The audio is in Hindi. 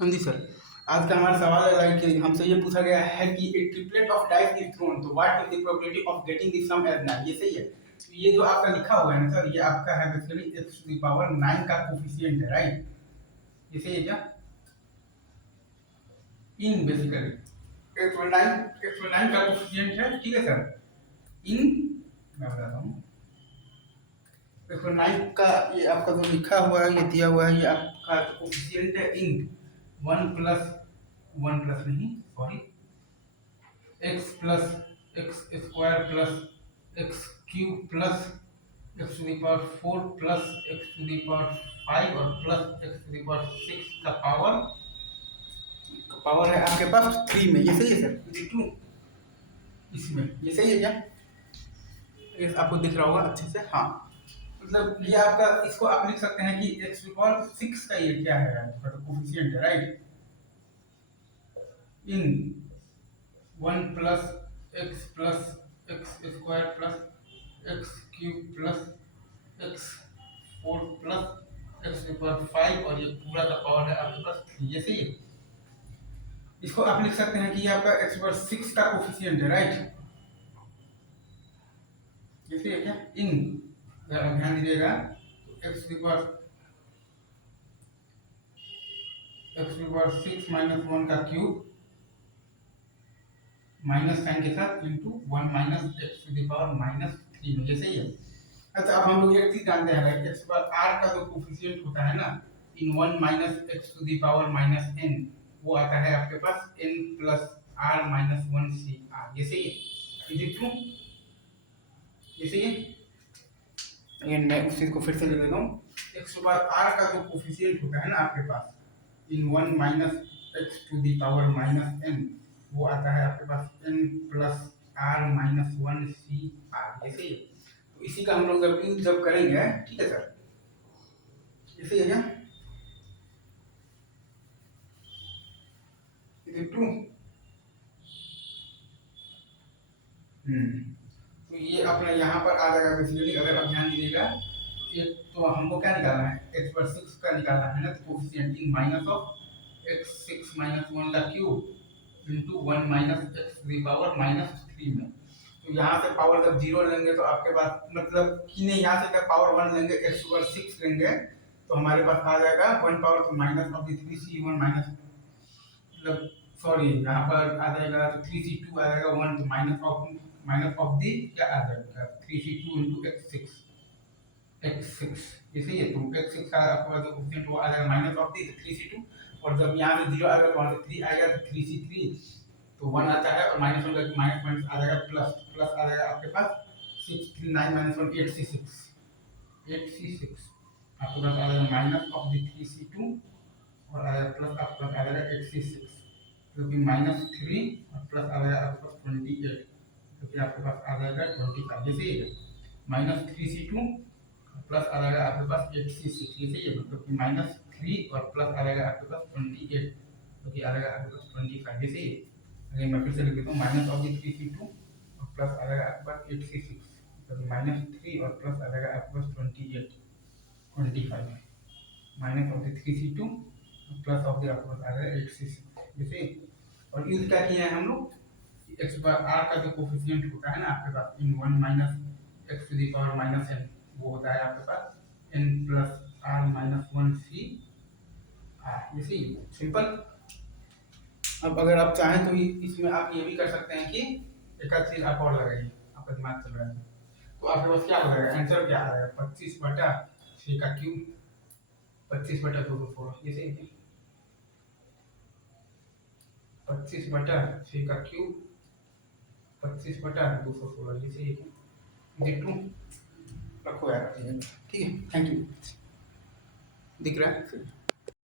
हाँ जी सर। आज का हमारा सवाल है कि हमसे ये पूछा गया है कि a triplet of dice is thrown, तो what is the probability of getting the sum as 9? ये सही है। तो ये जो आपका लिखा हुआ है ना सर, ये आपका है basically x to the power 9 का कोफिशिएंट है, राइट? ये सही है क्या? इन बेसिकली x9 का कोफिशिएंट है, ठीक है सर। इन मैं बताता हूँ, x9 का ये आपका जो लिखा हुआ है, ये दिया हुआ है, ये आपका कोफिशिएंट है इन 1 प्लस नहीं, sorry, X plus X square plus X cube plus X to the power 4 plus X to the power 5 और plus X to the power 6 का पावर है आपके पास 3 में। ये सही है सर? ये क्यों इसमें ये सही है क्या? ये आपको दिख रहा होगा अच्छे से। हाँ, मतलब ये आपका, इसको आप लिख सकते हैं कि एक्स टू द पावर 6 का ये क्या है, कोफिशिएंट है, राइट? इन 1 plus X square plus X cube plus x 4 plus x के पावर 5 और ये पूरा का पावर है आपके पास 3। ये सही है। इसको आप लिख सकते हैं कि ये आपका एक्स पावर 6 का कोफिशिएंट है, राइट? ये सही है क्या? इन अगर आप ध्यान दीजिएगा तो एक्स की पावर 6 माइनस 1 का क्यूब माइनस साइन के साथ into 1 minus X to the power minus 3 में। ये सही है। अच्छा, अब हम लोग एक चीज जानते हैं कि एक्स पर आर का जो कोफिशिएंट होता है ना, in 1 minus X to the power minus N, वो आता है आपके पास n plus R minus 1 C R. ये सही है। Is it true? ये सही है। ये मैं उस चीज को फिर से लिख देता हूँ। एक्स पर आर का जो कोफिशिएंट होता है ना आपके पास, in 1 minus X to the power minus N, वो आता है आपके पास n plus R minus 1 C R. ये सही है। तो इसी का हम लोग जब यूज जब करेंगे, ठीक है सर? ये सही है क्या? Is it true? तो ये अपना यहाँ पर आ जाएगा बेसिकली, अगर आप ध्यान दीजिएगा। एक तो हमको क्या निकालना है, x पर 6 का निकालना है ना, तो coefficient in minus of x 6 minus 1 का cube into 1 minus x to the power minus 3 में। तो यहाँ से पावर जब 0 लेंगे तो आपके पास, मतलब कि नहीं, यहाँ से जब पावर 1 लेंगे, x पर 6 लेंगे, तो हमारे पास आ जाएगा 1 पावर, तो minus of the 3c1 minus, मतलब सॉरी, यहाँ पर आ जाएगा तो 3c2 आ जाएगा 1, तो माइनस ऑफ दी क्या आ जाएगा 3c2 इंटू x6। ये सही है। तो x6 का आपका जो कोफिशिएंट वो आ जाएगा माइनस ऑफ दी 3c2, और जब यहाँ से 0 आएगा तो वहाँ से 3 आएगा, तो 3c3 तो 1 आता है, और माइनस 1 का माइनस माइनस आ जाएगा प्लस, प्लस आ जाएगा आपके पास 6 3 9 माइनस 1 8c6 आपके पास आ जाएगा माइनस ऑफ दी 3c2, और आ जाएगा प्लस आपके पास आ जाएगा 8c6, जो कि माइनस 3 और प्लस आ जाएगा आपके पास 28, जो कि आपके पास आ जाएगा 25। ये सही है। माइनस 3c2 प्लस आ जाएगा आपके पास 8c6। ये सही है। मतलब कि माइनस 3 और प्लस आ जाएगा आपके पास 28, जो कि आ जाएगा आपके पास 25। ये सही है। अगर मैं फिर से लिख देता हूँ, माइनस ऑफ दी 3c2 और प्लस आ जाएगा आपके पास 8c6, तो माइनस 3 और प्लस आ जाएगा आपके पास 25 minus of the 3c2 plus of the आपके पास आ जाएगा 8c6। जैसे, और यूज क्या किया है हम लोग, एक्स बार आर का जो कोफिशिएंट होता है ना आपके पास, in 1 minus X to the power minus N, वो होता है आपके पास n plus R minus 1 C R. जैसे सिंपल। अब अगर आप चाहें तो इसमें आप ये भी कर सकते हैं कि एक आध चीज आप और लगाइए, आपका दिमाग चल रहा है तो आपके पास क्या हो जाएगा, आंसर क्या आ जाएगा, 25 बटा 6 का क्यूब, 25 बटा 216। ये सही है। 25 बटा 6 का क्यूब 25 बटा 216। ये सही है। ये ट्रू रखो यार, ठीक है, थैंक यू। दिख रहा है?